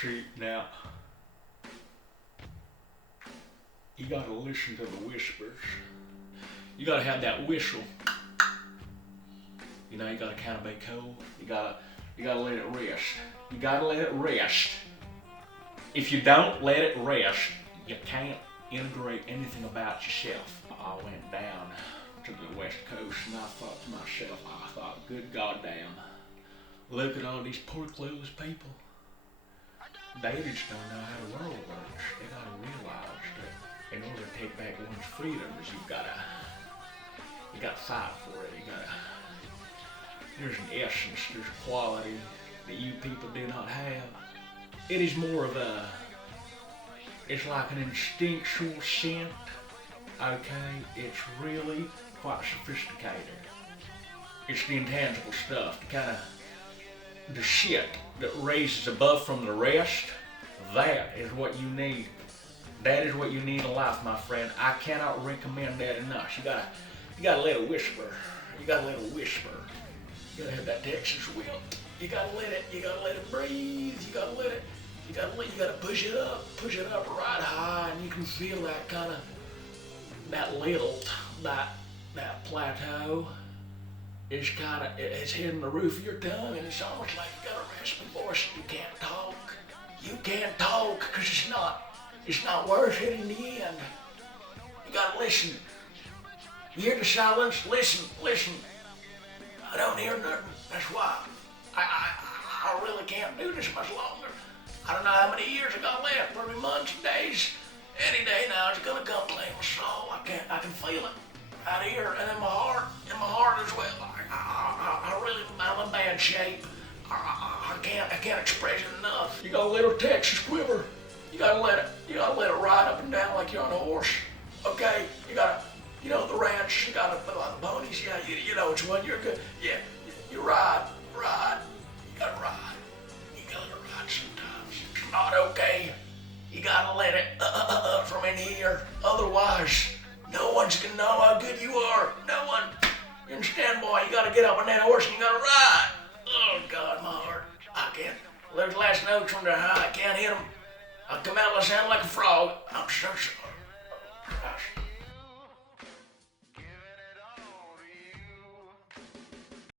See, now, you gotta listen to the whispers. You gotta have that whistle. You know, you gotta kind of be cool. You gotta let it rest. You gotta let it rest. If you don't let it rest, you can't integrate anything about yourself. I went down to the West Coast and I thought to myself, good goddamn, look at all these poor clueless people. They just don't know how the world works. They gotta realize that in order to take back one's freedoms, you gotta fight for it. There's an essence, there's a quality that you people do not have. It is more of it's like an instinctual scent, okay? It's really quite sophisticated. It's the intangible stuff, the shit that raises above from the rest. That is what you need. That is what you need in life, my friend. I cannot recommend that enough. You gotta let it whisper. You gotta let it whisper. You gotta have that Texas whip. You gotta let it breathe. You gotta push it up right high, and you can feel that lilt, that plateau. It's hitting the roof of your tongue, and it's almost like you got a raspy voice and you can't talk. You can't talk because it's not worth it in the end. You gotta listen. You hear the silence? Listen. I don't hear nothing. That's why I really can't do this much longer. I don't know how many years I got left, probably months, days. Any day now it's gonna come claim my soul. I can feel it out here and in my heart as well. I'm in bad shape. I can't express it enough. You got a little Texas quiver. You gotta let it ride up and down like you're on a horse. Okay? The ranch, you got the ponies, yeah, you know which one, you're good. Yeah, you ride. You gotta ride. You gotta ride sometimes. It's not okay. You gotta let it from in here. Otherwise, no one's gonna know how good you are. No one. You understand, boy? You gotta get up on that horse and you gotta ride. Oh, God, my heart. I can't. Those last notes when they're high, I can't hit them. I come out, I sound like a frog. I'm so sorry.